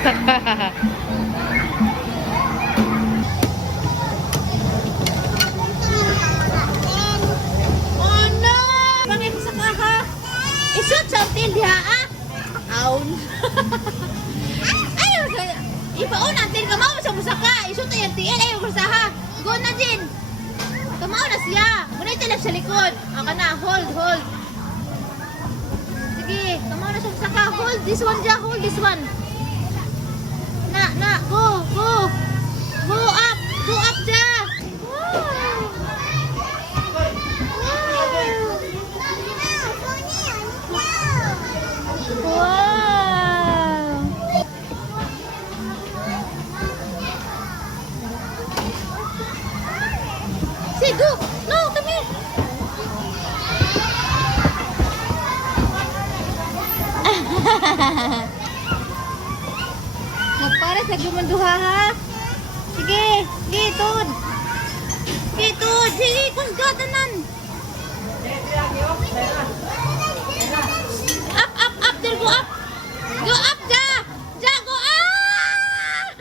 saka. Oh no! Pangit saka ha? Isut sa hotel diha ah? Aun. Ayaw sa... Ipaon natin ka mo sa musaka. Isut na yung tiyan. Ayaw sa ha. Go na din. Kamao na siya. Muna ito lang sa likod. Aka na. Hold, hold. Sige. Kamao na siya musaka. Hold this one dyan. Hold this one. Na. Go, go. Go up. Go up dyan. Wow. Say, go. No, come here. Magpare sa gumanduha ha. Sige, sige, Tod. Sige, Tod. Sige, kusgatanan. Up, there, go up. Go up, ja. Ja, go up.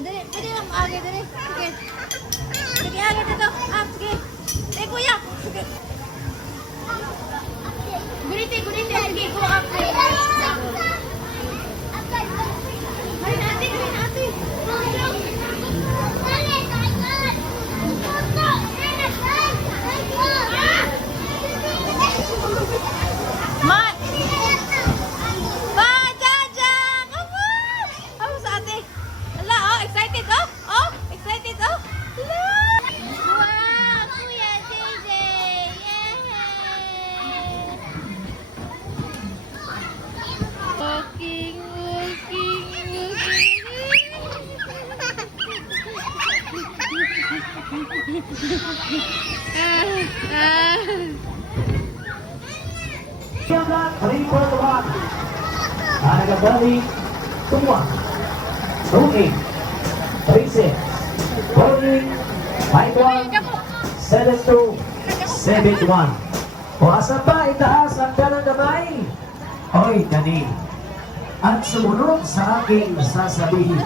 Dali, pwede lang agi, dali. Sige. Sige, agi dito. Up, sige. Eh, kuya. Sige. Guniti. Sige, go up. Hari natin. Mat! Jaja! Kamu! Kamu sa ate? Ala, oh, excited, oh! Oh, excited, oh! Ala! Wow! Kuya JJ! Yay! Walking. Siaga 3-1. Nagabalik 2-1. 2-8. 3-6. Bowling 5-1. 7-2. 7-1. O asa pa itaas ang kanang kamay. Oy, kani. At sumunod sa aking sasabihin.